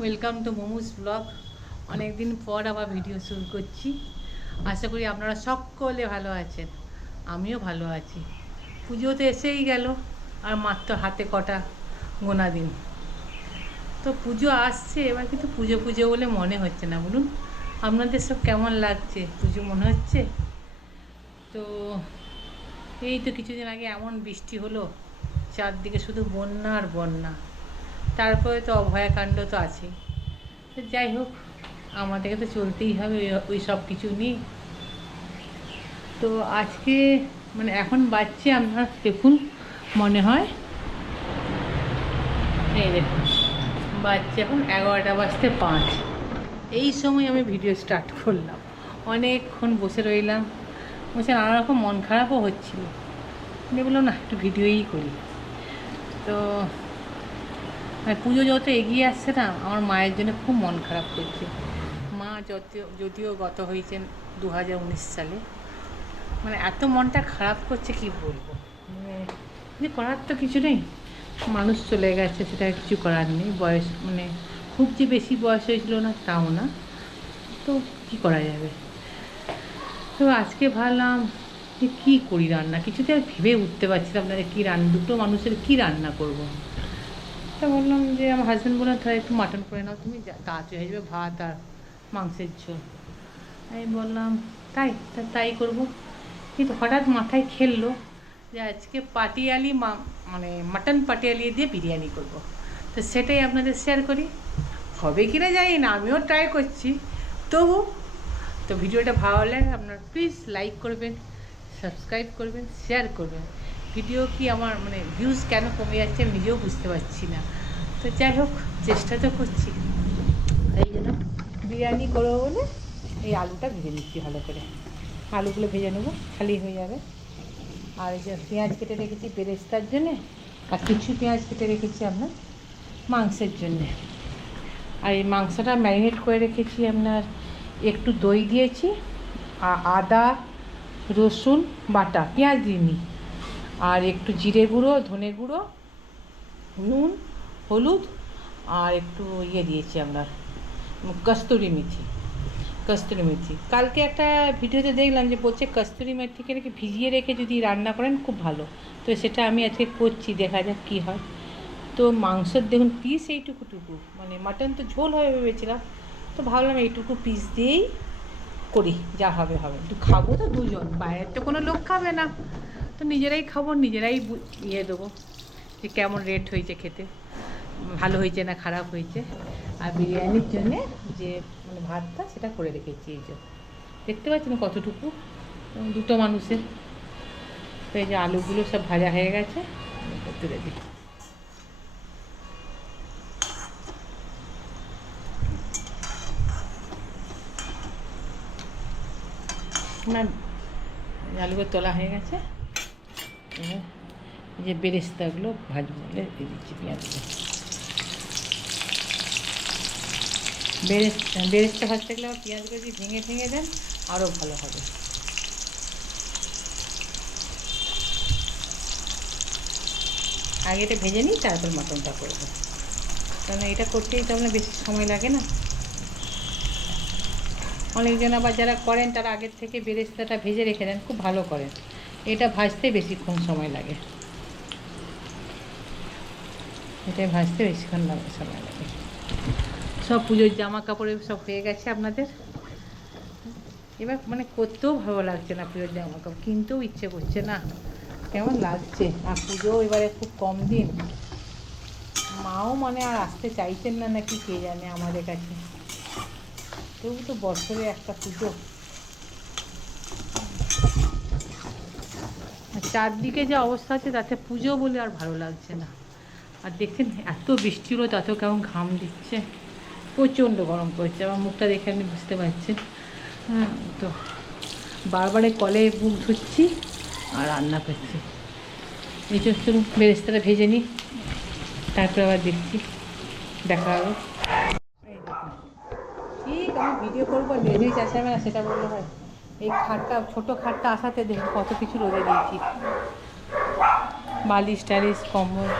Welcome to momos blog. অনেক দিন পর আবার ভিডিও শুরু করছি। আশা করি আপনারা সকলে ভালো আছেন, আমিও ভালো আছি। পুজো তো এসেই গেল, আর মাত্র হাতে কটা গোনা দিন। তো পুজো আসছে, এবার কিন্তু পুজো পুজো বলে মনে হচ্ছে না। বলুন আপনাদের সব কেমন লাগছে? পুজো মনে হচ্ছে? তো এই তো কিছুদিন আগে এমন বৃষ্টি হলো, চারদিকে শুধু বন্যা আর বন্যা। তারপরে তো অভয়াকাণ্ড তো আছেই। তো যাই হোক, আমাদেরকে তো চলতেই হবে ওই সব কিছু নিয়ে। তো আজকে মানে এখন বাজছে, আপনারা দেখুন, মনে হয় এই দেখুন বাজছে এখন 11:05। এই সময় আমি ভিডিও স্টার্ট করলাম। অনেকক্ষণ বসে রইলাম, বসে নানা রকম মন খারাপও হচ্ছিল। বললাম না, একটু ভিডিওই করি। তো পুজো যত এগিয়ে আসছে না, আমার মায়ের জন্য খুব মন খারাপ করছে। মা যদিও গত হয়েছেন 2019 সালে, মানে এত মনটা খারাপ করছে কি বলবো। মানে করার তো কিছু নেই, মানুষ চলে গেছে, সেটা কিছু করার নেই। বয়স মানে খুব যে বেশি বয়স হয়েছিল না তাও না, তো কী করা যাবে। তো আজকে ভাবলাম যে কী করি রান্না, কিছুতে আর ভেবে উঠতে পারছিলাম না যে কী দুটো মানুষের কী রান্না করব। তা বললাম যে আমার হাজব্যান্ড বললো তাহলে একটু মাটন করে নাও, তুমি তাড়াতাড়ি হয়ে যাবে, ভাত আর মাংসের ঝোল। আমি বললাম তাই করব। কিন্তু হঠাৎ মাথায় খেললো যে আজকে পাটিয়ালি মানে মাটন পাটিয়ালি দিয়ে বিরিয়ানি করব। তো সেটাই আপনাদের শেয়ার করি। হবে কি না জানি না, আমিও ট্রাই করছি তবু। তো ভিডিওটা ভালো লাগলে আপনারা প্লিজ লাইক করবেন, সাবস্ক্রাইব করবেন, শেয়ার করবেন। ভিডিও কি আমার মানে ভিউজ কেন কমে যাচ্ছে আমি নিজেও বুঝতে পারছি না। তো যাই হোক, চেষ্টা তো করছি। এই জন্য বিরিয়ানি করবো বলে এই আলুটা ভেজে নিচ্ছি ভালো করে। আলুগুলো ভেজে নেবো, খালি হয়ে যাবে। আর এই যে পেঁয়াজ কেটে রেখেছি বেরেস্তার জন্যে, আর কিছু পেঁয়াজ কেটে রেখেছি আপনার মাংসের জন্যে। আর এই মাংসটা ম্যারিনেট করে রেখেছি আপনার, একটু দই দিয়েছি, আদা রসুন বাটা, পেঁয়াজ দিইনি, আর একটু জিরে গুঁড়ো, ধনে গুঁড়ো, নুন, হলুদ, আর একটু দিয়েছি আপনার কস্তুরি মেথি। কালকে একটা ভিডিওতে দেখলাম যে বলছে কস্তুরি মেথিকে রেখে ভিজিয়ে রেখে যদি রান্না করেন খুব ভালো। তো সেটা আমি আজকে করছি, দেখা যাক কী হয়। তো মাংসের দেখুন পিস এইটুকু, মানে মাটন তো ঝোল হবে ভেবেছিলাম, তো ভাবলাম এইটুকু পিস দিয়েই করি, যা হবে হবে। একটু খাবো তো দুজন, বাইরের তো কোনো লোক খাবে না, তো নিজেরাই খাবো, নিজেরাই দেবো যে কেমন রেট হয়েছে খেতে, ভালো হয়েছে না খারাপ হয়েছে। আর বিরিয়ানির জন্যে যে মানে ভাতটা সেটা করে রেখেছি, এই যে দেখতে পাচ্ছেন কতটুকু, দুটো মানুষের। তো এই যে আলুগুলো সব ভাজা হয়ে গেছে, তুলে দিই। না, আলুগুলো তোলা হয়ে গেছে, এবার এই যে বেরেস্তাগুলো ভাজবো বলে দিয়ে দিচ্ছি পেঁয়াজগুলো। বেরেস্তা ভাজতে গেলে আবার পেঁয়াজগুলো যদি ভেঙে দেন আরও ভালো হবে। আগে এটা ভেজে নিই, তারপর মাটনটা করবো, কারণ এটা করতেই তো আপনার বেশি সময় লাগে না। অনেকজন আবার যারা করেন তারা আগের থেকে বেরেস্তাটা ভেজে রেখে দেন, খুব ভালো করেন। এটা ভাজতে বেশিক্ষণ সময় লাগে, সময় লাগে। সব পুজোর জামা কাপড়ে সব হয়ে গেছে আপনাদের। এবার মানে করতেও ভালো লাগছে না পুজোর জামা কাপড়, কিনতেও ইচ্ছে করছে না, কেমন লাগছে। আর পুজোও এবারে খুব কম দিন, মাও মানে আর আসতে চাইছেন না নাকি কে জানে আমাদের কাছে। তবু তো বছরে একটা পুজো। চারদিকে যে অবস্থা আছে তাতে পুজো বলে আর ভালো লাগছে না। আর দেখছেন এত বৃষ্টি হলো তাতেও কেমন ঘাম দিচ্ছে, প্রচণ্ড গরম পড়ছে। আমার মুখটা দেখে আপনি বুঝতে পারছেন। হ্যাঁ, তো বারবারে কলে মুখ ধুচ্ছি আর রান্না করছি। এই জন্য বেরেস্তাটা ভেজে নিই, তারপরে আবার দেখছি, দেখা হবে। এই দেখুন, ঠিক আমি ভিডিও করবো লেজেই চাষাবে না সেটা বললে হয়। এই খাটটা, ছোটো খাটটা আসাতে দেখুন কত কিছু রোদে দিয়েছি, বালিশ টালিশ কম্বল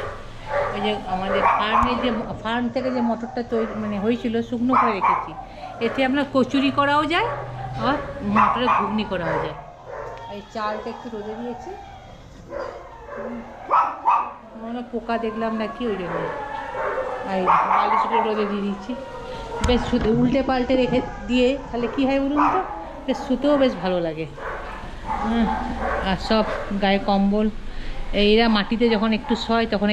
ওই যে আমাদের ফার্ম থেকে যে মটরটা তৈরি মানে হয়েছিল শুকনো করে রেখেছি। এতে আপনার কচুরি করাও যায় আর মটরের ঘুগনি করাও যায়। এই চালটা একটু রোদে দিয়েছি, মনে পোকা দেখলাম নাকি ওই জন্য এই বালিশগুলো রোদে দিয়ে দিচ্ছি। বেশ শুধু উল্টে পাল্টে রেখে দিয়ে তাহলে কী হয় বলুন তো, বেশ শুতেও বেশ ভালো লাগে। আর সব গায়ে কম্বল, এইরা মাটিতে যখন একটু শয় তখন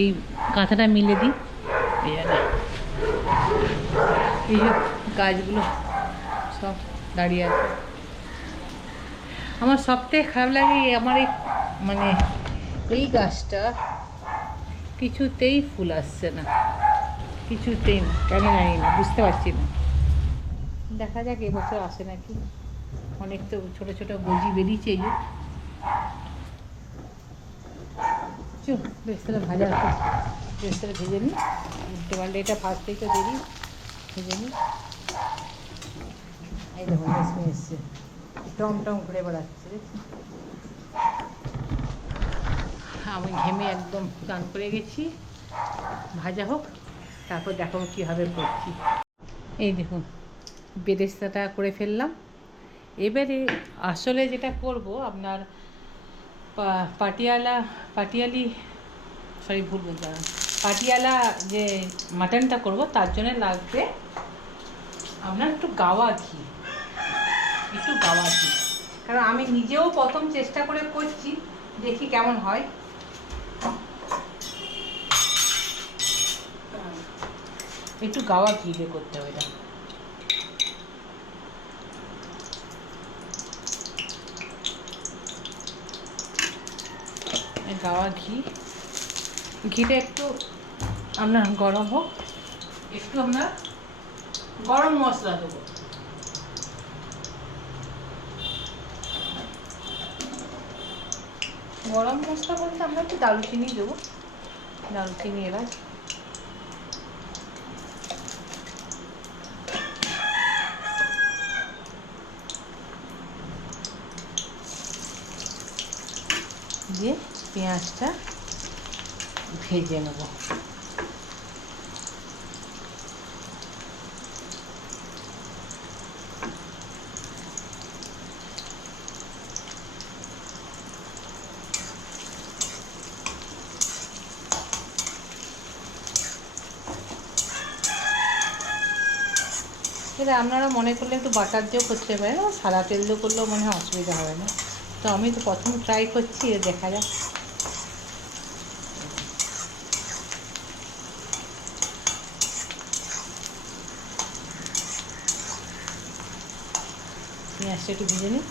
এই কাঁথাটা মিলে দিই। এই যে গাছগুলো সব দাঁড়িয়ে আছে। আমার সবথেকে খারাপ লাগে আমার এই মানে এই গাছটা কিছুতেই ফুল আসছে না, কিছুতেই না, কেন জানি না, বুঝতে পারছি না। দেখা যাক এবছর আসে নাকি। অনেক তো ছোটো ছোটো গজি বেরিয়েছে। এই যে বেশটা ভাজা আছে, বেশটা ভেজে নিই, উল্টে পাল্টে এটা ফার্স্টেই তো দেরি, ভেজে নিই। এই দেখুন রেশমি এসছে, টম টম ঘুরে বেড়াচ্ছে। আমি ঘেমে একদম স্নান করে গেছি। ভাজা হোক, তারপর দেখাবো কীভাবে করছি। এই দেখুন বেরেস্তাটা করে ফেললাম। এবারে আসলে যেটা করব আপনার পাটিয়ালা যে মাটনটা করব তার জন্য লাগবে আপনার একটু গাওয়া ঘি, কারণ আমি নিজেও প্রথম চেষ্টা করে করছি, দেখি কেমন হয়। একটু গাওয়া ঘি দিয়ে করতে হবে এটা। গাওয়া ঘিটা একটু আপনার গরম হোক, একটু আপনার গরম মশলা দেবো। গরম মশলা বলতে আমরা একটু দারুচিনি দেবো, দারুচিনি এলাচ, দিয়ে পেঁয়াজটা ভেজে নেব। এটা আপনারা মনে করলে একটু বাটার দিয়েও করতে পারেন, সাদা তেল দিয়ে করলেও মনে হয় অসুবিধা হবে না। তো আমি তো প্রথম ট্রাই করছি, দেখা যাক। পেঁয়াজটা একটু ভেজে নিই।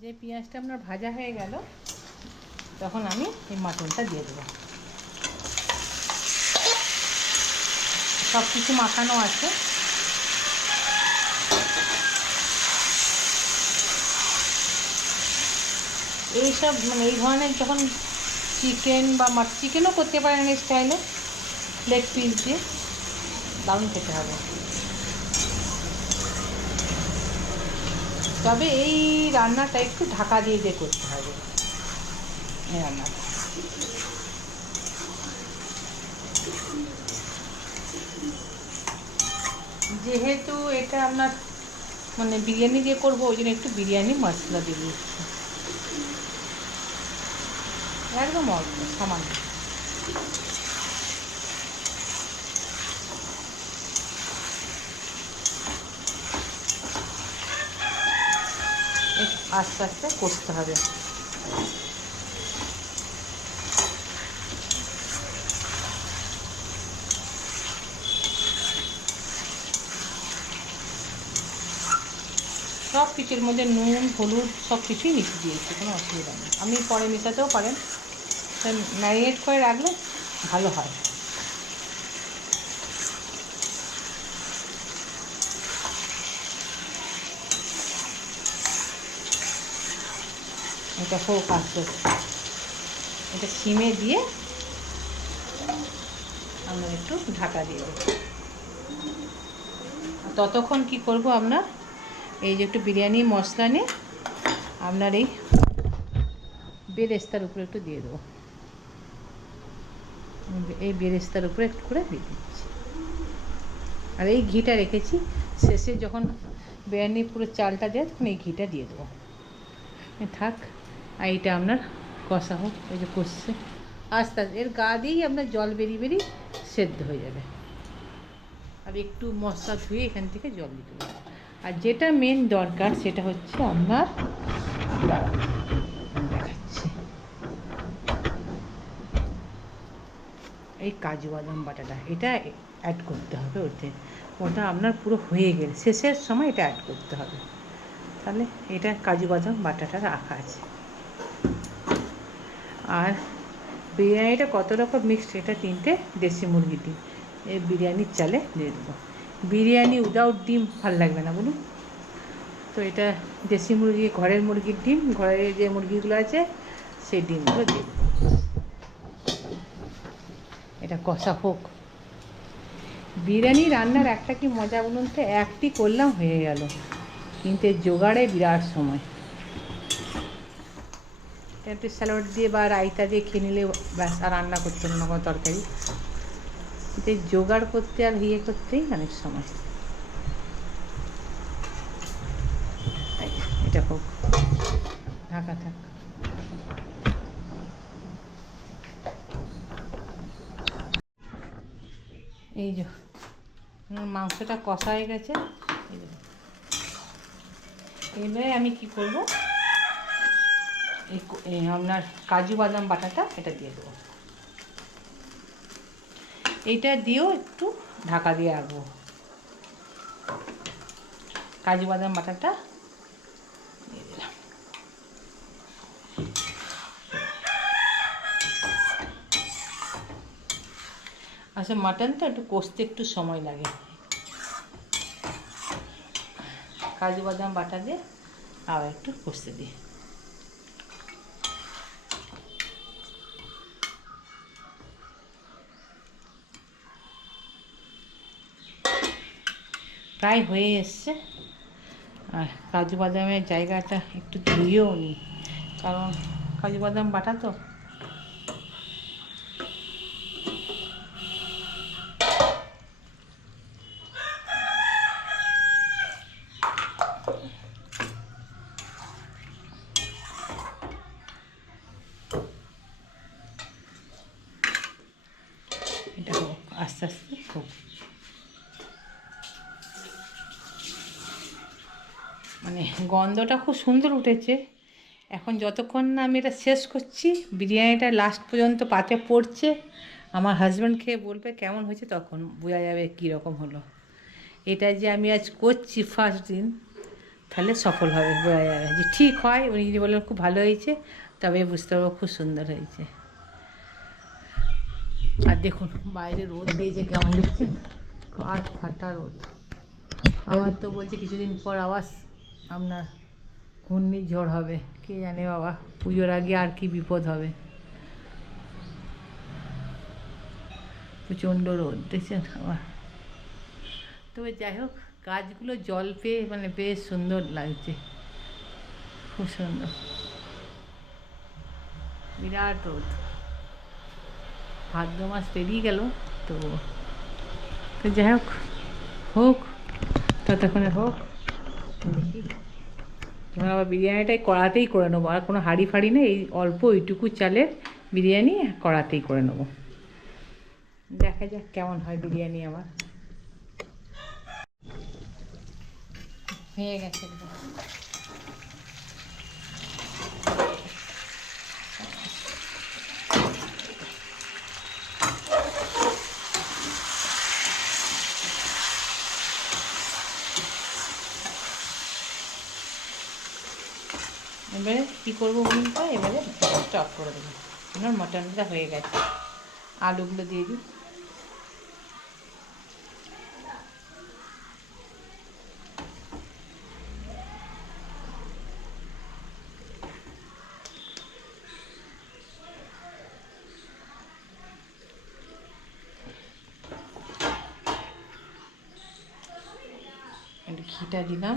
যে পেঁয়াজটা আপনার ভাজা হয়ে গেল তখন আমি এই মাটনটা দিয়ে দেবো। সব কিছু মাখানো আছে। এইসব মানে এই ধরনের যখন চিকেন বা চিকেনও করতে পারেন এই স্টাইলে, লেগ পিস দিয়ে দারুণ খেতে হবে। তবে এই রান্নাটা একটু ঢাকা দিয়ে করতে হবে। এই রান্নাটা যেহেতু এটা আপনার মানে বিরিয়ানি দিয়ে করবো, ওই জন্য একটু বিরিয়ানি মশলা দিয়ে দিচ্ছি, একদম অল্প সামান্য। আস্তে আস্তে করতে হবে। সব কিছুর মধ্যে নুন হলুদ সব কিছুই মিশিয়ে দিয়েছি, কোনো অসুবিধা নেই। আপনি পরে মেশাতেও পারেন, ম্যারিনেট করে রাখলে ভালো হয়। এটা হোক আস্তে আস্তে, এটা সিমে দিয়ে আমরা একটু ঢাকা দিয়ে দেবো। ততক্ষণ কি করব, আপনার এই যে একটু বিরিয়ানি মশলা নিয়ে আপনার এই বেরেস্তার উপরে একটু দিয়ে দেবো, এই বেরেস্তার উপরে একটু করে দিয়ে দিচ্ছি। আর এই ঘিটা রেখেছি, শেষে যখন বিরিয়ানি পুরো চালটা দেয় তখন এই ঘিটা দিয়ে দেবো। থাক, আর এইটা আপনার কষা হোক। এই যে কষছে আস্তে আস্তে, এর গা দিয়েই আপনার জল বেরিয়ে বেরিয়ে সেদ্ধ হয়ে যাবে। আর একটু মশলা ধুয়ে এখান থেকে জল দিতে হবে। আর যেটা মেন দরকার সেটা হচ্ছে আপনার, দেখাচ্ছি, এই কাজু বাদাম বাটাটা, এটা অ্যাড করতে হবে ওতে। ওটা আপনার পুরো হয়ে গেলে শেষের সময় এটা অ্যাড করতে হবে। তাহলে এটা কাজু বাদাম বাটাটা রাখা আছে। আর বিরিয়ানিটা কত রকম মিক্সড, এটা 3টে দেশি মুরগি ডিম এই বিরিয়ানির চালে দিয়ে দেবো। বিরিয়ানি উইদাউট ডিম ভালো লাগবে না বলুন, তো এটা দেশি মুরগি, ঘরের মুরগির ডিম, ঘরের যে মুরগিগুলো আছে সেই ডিমগুলো দিয়ে দেবো। এটা কষা হোক। বিরিয়ানি রান্নার একটা কি মজা বলুন তো, একটি করলাম হয়ে গেল, কিন্তু এর জোগাড়ে বিরাট সময়। একটু স্যালাড দিয়ে বা রায়তা দিয়ে খেয়ে নিলে ব্যাস, আর রান্না করতে হলো না কোনো তরকারি। কিন্তু জোগাড় করতে আর করতেই অনেক সময়। এটা হোক, ঢাকা থাক। এই যে মাংসটা কষা হয়ে গেছে। এবারে আমি কি করব, এই আপনার কাজু বাদাম বাটাটা এটা দিয়ে দেবো। এইটা দিয়েও একটু ঢাকা দিয়ে রাখবো। কাজু বাদাম বাটাটা দিয়ে দিলাম। আচ্ছা, মাটন তো একটু কষতে একটু সময় লাগে। কাজু বাদাম বাটা দিয়ে আবার একটু কষতে দিই। প্রায় হয়ে এসছে। আর কাজু বাদামের জায়গাটা একটু ধুয়েও নিই, কারণ কাজু বাদাম বাটা তো। এটা হোক, আস্তে আস্তে হোক। মানে গন্ধটা খুব সুন্দর উঠেছে। এখন যতক্ষণ না আমি এটা শেষ করছি, বিরিয়ানিটা লাস্ট পর্যন্ত পাতে পড়ছে, আমার হাজব্যান্ড খেয়ে বলবে কেমন হয়েছে, তখন বোঝা যাবে কীরকম হলো। এটা যে আমি আজ করছি ফার্স্ট দিন, তাহলে সফল হবে, বোঝা যাবে যে ঠিক হয়। উনি যদি বলেন খুব ভালো হয়েছে, তবে বুঝতে পারবো খুব সুন্দর হয়েছে। আর দেখুন বাইরে রোদ দিয়েছে কেমন, দেখছেন, কাঠ ফাটা রোদ। আবার তো বলছে কিছুদিন পর আবার আপনার ঘূর্ণিঝড় হবে, কে জানে বাবা, পুজোর আগে আর কি বিপদ হবে। প্রচণ্ড রোদ দেখছেন আবার। তবে যাই হোক, গাছগুলো জল পেয়ে মানে বেশ সুন্দর লাগছে, খুব সুন্দর। বিরাট রোদ, ভাদ্র মাস পেরিয়ে গেল। তো তো যাই হোক, হোক ততক্ষণে হোক। দেখি তখন আবার বিরিয়ানিটাই কড়াতেই করে নেবো, আর কোনো হাঁড়ি ফাড়ি নেই, এই অল্প এইটুকু চালের বিরিয়ানি কড়াতেই করে নেবো। দেখা যাক কেমন হয় বিরিয়ানি আমার। হয়ে গেছে এবারে কী করবো বলুন তো, এবারে স্টপ করে দেবো। আমার মটনটা হয়ে গেছে, আলুগুলো দিয়ে দিই। একটু ঘিটা দিলাম।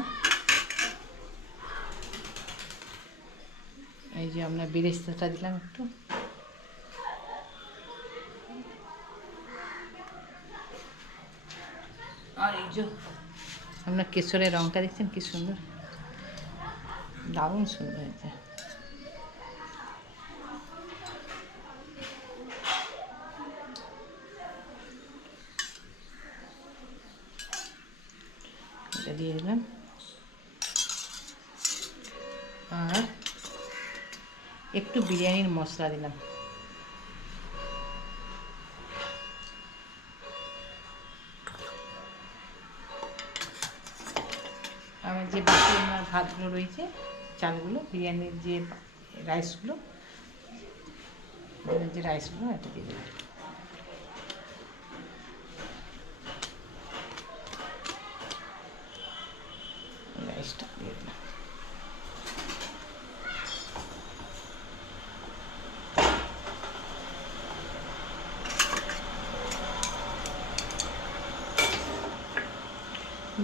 যে আমরা বেরেস্তাটা দিলাম একটু, আর এই যে আপনার কেশরের রঙটা দেখছেন কি সুন্দর, দারুণ সুন্দর হয়েছে। এটা দিয়ে দিলাম, আর একটু বিরিয়ানির মশলা দিলাম। আমার যে বাকি আমার ভাতগুলো রয়েছে, চালগুলো, বিরিয়ানির যে রাইসগুলো, এটা দিয়ে দিলাম। রাইসটা দিয়ে দিলাম।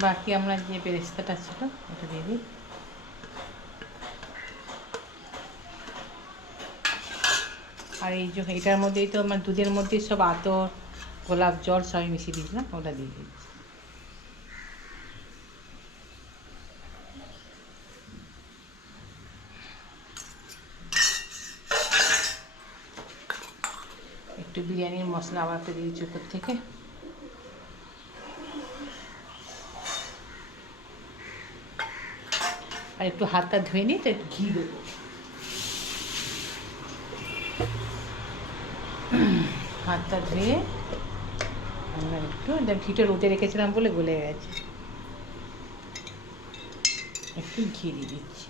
বাকি আমরা যে বেরেস্তাটা ছিল ওটা দিয়ে দিই। আর এই যে এটার মধ্যেই তো আমার দুধের মধ্যেই সব আতর, গোলাপ জল সবই মিশিয়ে দিয়েছিলাম, ওটা দিয়ে দিচ্ছি। একটু বিরিয়ানির মশলা আবার একটা দিয়েছি উপর থেকে। আর একটু হাতটা ধুয়ে নিই, তো একটু ঘি দেবো। হাতটা ধুয়ে আমরা একটু ঘিটা রোদে রেখেছিলাম বলে গলে গেছে, একটু ঘি দিয়ে দিচ্ছি।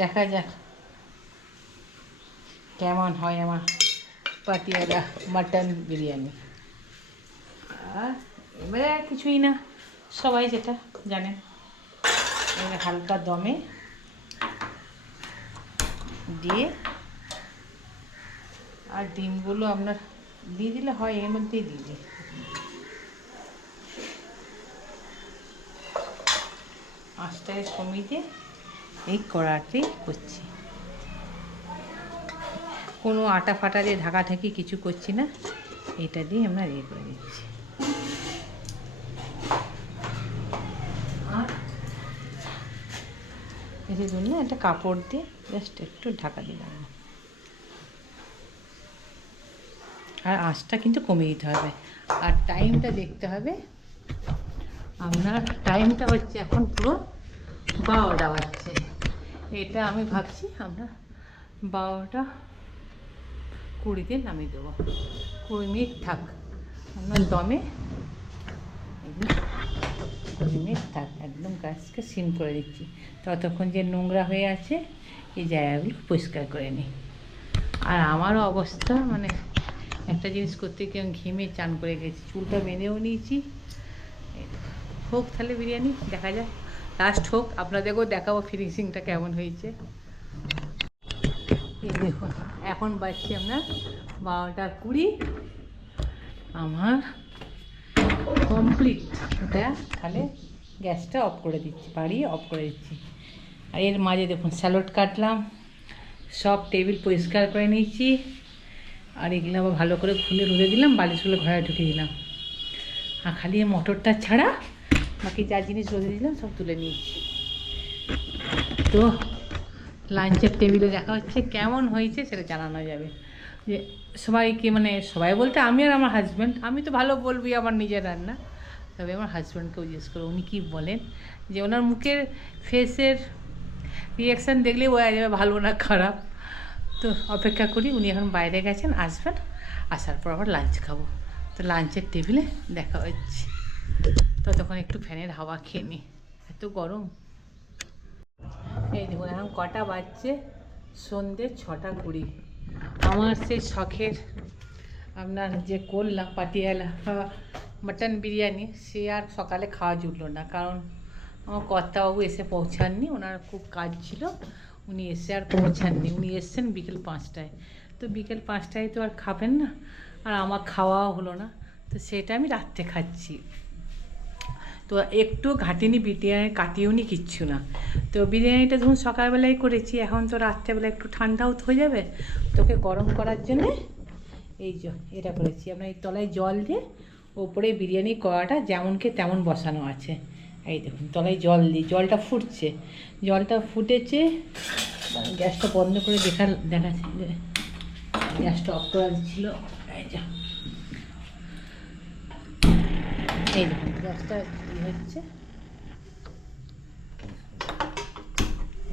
দেখা যাক কেমন হয় আমার পাতিয়ালা মাটন বিরিয়ানি। আর এবারে আর কিছুই না, সবাই যেটা জানেন, এবারে হালকা দমে দিয়ে, আর ডিমগুলো আপনার দিয়ে দিলে হয়, এর মধ্যেই দিয়ে দিই। আঁচটাকে কমিয়ে দিয়ে এই কড়াতেই করছি, কোনো আটা ফাটা দিয়ে ঢাকাঢাকি কিছু করছি না, এটা দিয়ে আমরা ইয়ে করে দিচ্ছি। আর এর জন্য একটা কাপড় দিয়ে জাস্ট একটু ঢাকা দিলাম। আর আঁচটা কিন্তু কমিয়ে দিতে হবে, আর টাইমটা দেখতে হবে। আপনার টাইমটা হচ্ছে এখন পুরো 12টা বাজছে। এটা আমি ভাবছি আমরা 12টা 20-তে নামিয়ে দেবো। 20 মিনিট থাক আপনার দমে, 20 মিনিট থাক, একদম গ্যাসকে সিম করে দিচ্ছি। ততক্ষণ যে নোংরা হয়ে আছে এই জায়গাগুলো পরিষ্কার করে নিই। আর আমারও অবস্থা মানে একটা জিনিস করতে গিয়ে ঘেমে চান করে গেছি, চুলটা বেঁধেও নিয়েছি। হোক তাহলে বিরিয়ানি, দেখা যাক, লাস্ট হোক, আপনাদেরকেও দেখাবো ফিনিশিংটা কেমন হয়েছে। এই দেখুন এখন বাজছে আপনার 12টা 20, আমার কমপ্লিট। এটা তাহলে গ্যাসটা অফ করে দিচ্ছি, বাড়িয়ে অফ করে দিচ্ছি। আর এর মাঝে দেখুন স্যালাড কাটলাম, সব টেবিল পরিষ্কার করে নিয়েছি। আর এগুলো আবার ভালো করে খুলে রুদে দিলাম, বালিশগুলো ঘরে ঢুকিয়ে দিলাম। আর খালি মটরটা ছাড়া বাকি যা জিনিস রোদে দিলাম সব তুলে নিয়েছি। তো লাঞ্চের টেবিলে দেখা হচ্ছে, কেমন হয়েছে সেটা জানানো যাবে। যে সবাইকে, মানে সবাই বলতে আমি আর আমার হাজব্যান্ড, আমি তো ভালো বলবি আমার নিজের রান্না, তবে আমার হাজব্যান্ডকেও জিজ্ঞেস করো উনি কী বলেন, যে ওনার মুখের ফেসের রিয়াকশান দেখলেই বোঝা যাবে ভালো না খারাপ। তো অপেক্ষা করি, উনি এখন বাইরে গেছেন, আসবেন, আসার পর আবার লাঞ্চ খাবো। তো লাঞ্চের টেবিলে দেখা হচ্ছে, ততক্ষণ একটু ফ্যানের হাওয়া খেয়ে নিই, এত গরম। এই দেখুন এখন কটা বাজছে, সন্ধ্যে 6টা 20। আমার সেই শখের আপনার যে করলাম পাটিয়ালা মাটন বিরিয়ানি, সে আর সকালে খাওয়া জুটলো না, কারণ আমার কর্তাবাবু এসে পৌঁছাননি, ওনার খুব কাজ ছিল, উনি এসে আর পৌঁছাননি। উনি এসছেন বিকেল 5টায়, তো বিকেল 5টায় তো আর খাবেন না, আর আমার খাওয়াও হলো না, তো সেটা আমি রাত্রে খাচ্ছি। তো তো একটু ঘাটিনি, বিরিয়ানি কাটিওনি, কিচ্ছু না। তো বিরিয়ানিটা ধরুন সকালবেলায় করেছি, এখন তো রাত্রেবেলা একটু ঠান্ডাও তো হয়ে যাবে, তোকে গরম করার জন্যে এই যে এটা করেছি। আপনার এই তলায় জল দিয়ে ওপরে বিরিয়ানি কড়াটা যেমনকে তেমন বসানো আছে। এই দেখুন তলায় জল দিই, জলটা ফুটছে, জলটা ফুটেছে। গ্যাসটা বন্ধ করে দেখাচ্ছি যে গ্যাসটা অফ করা ছিল। এই যে এই দেখুন গ্যাসটা হচ্ছে,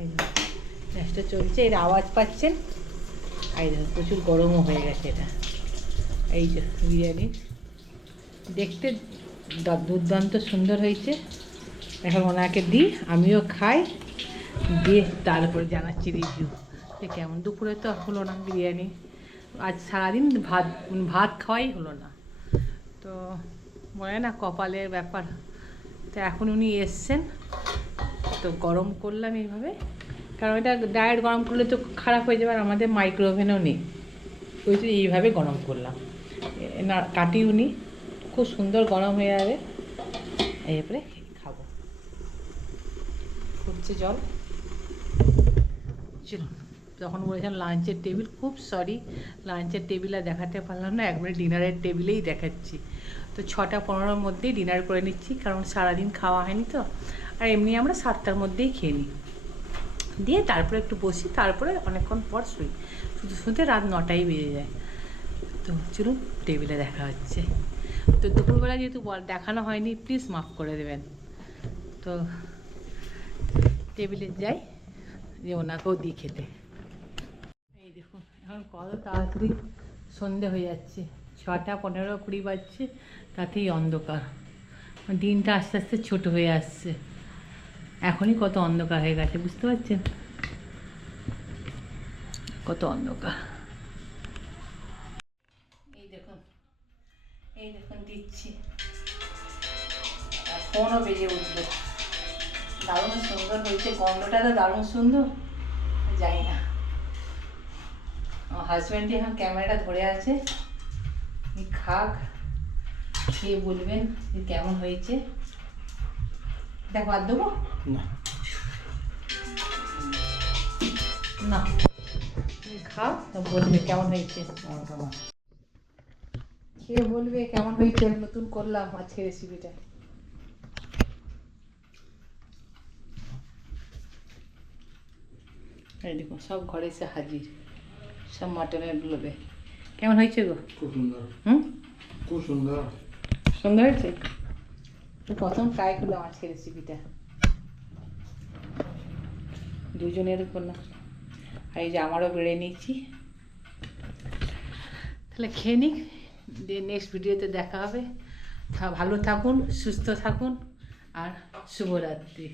এই গ্যাসটা চলছে, এর আওয়াজ পাচ্ছেন। এই দেখুন প্রচুর গরমও হয়ে গেছে এটা। এই যে বিরিয়ানি দেখতে দুর্দান্ত সুন্দর হয়েছে। এখন ওনাকে দিই, আমিও খাই, দিয়ে তারপরে জানাচ্ছি রিভিউ যে কেমন। দুপুরে তো হলো না বিরিয়ানি, আজ সারাদিন ভাত খাওয়াই হলো না। তো বলে না কপালের ব্যাপার। তো এখন উনি এসছেন, তো গরম করলাম এইভাবে, কারণ এটা ডাইরেক্ট গরম করলে তো খারাপ হয়ে যাবে, আর আমাদের মাইক্রোওভেনও নেই, ওই জন্য এইভাবে গরম করলাম। না কাটি উনি, খুব সুন্দর গরম হয়ে যাবে। এরপরে খাবো। ফুটছে জল, চলুন। তখন বলেছিলাম লাঞ্চের টেবিল, খুব সরি লাঞ্চের টেবিল আর দেখাতে পারলাম না, একবারে ডিনারের টেবিলেই দেখাচ্ছি। তো 6টা-15-র মধ্যেই ডিনার করে নিচ্ছি, কারণ সারাদিন খাওয়া হয়নি তো। আর এমনি আমরা 7টার মধ্যেই খেয়ে নিই, দিয়ে তারপরে একটু বসি, তারপরে অনেকক্ষণ পর শুই। শুতে রাত 9টাই বেজে যায়। তো চলুন টেবিলে দেখা হচ্ছে। তো দুপুরবেলা যেহেতু দেখানো হয়নি, প্লিজ মাফ করে দেবেন। তো টেবিলে যাই, যে ওনাকেও দিই খেতে। এই দেখুন এখন কত তাড়াতাড়ি সন্ধে হয়ে যাচ্ছে, 6টা-15-20 বাজছে, তাতেই অন্ধকার। দিনটা আস্তে আস্তে ছোট হয়ে আসছে, এখনই কত অন্ধকার হয়ে গেছে, বুঝতে পারছেন কত অন্ধকার। এই দেখুন দিচ্ছি, ফোনও বেজে উঠবে। দারুণ সুন্দর হয়েছে, গন্ধটা তো দারুণ সুন্দর। জানি না, আমার হাজব্যান্ডই এখন ক্যামেরাটা ধরে আছে, খাক, খেয়ে বলবেন যে কেমন হয়েছে। দেখো আর দেবো না, না তুমি খাও, তো বলবে কেমন হয়েছে, খেয়ে বলবে কেমন হয়েছে। নতুন করলাম আজকে রেসিপিটা। এই দেখুন সব ঘরে এসে হাজির, সব মাটনের লোভে। কেমন হয়েছে গো? খুব সুন্দর। খুব সুন্দর। সুন্দর হয়েছে। তো প্রথম ট্রাই করলাম আজকে রেসিপিটা, দুজনের করলাম। আর এই যে আমারও বেড়ে নিচ্ছি। তাহলে খেয়ে নিক, দিয়ে নেক্সট ভিডিওতে দেখা হবে। ভালো থাকুন, সুস্থ থাকুন, আর শুভরাত্রি।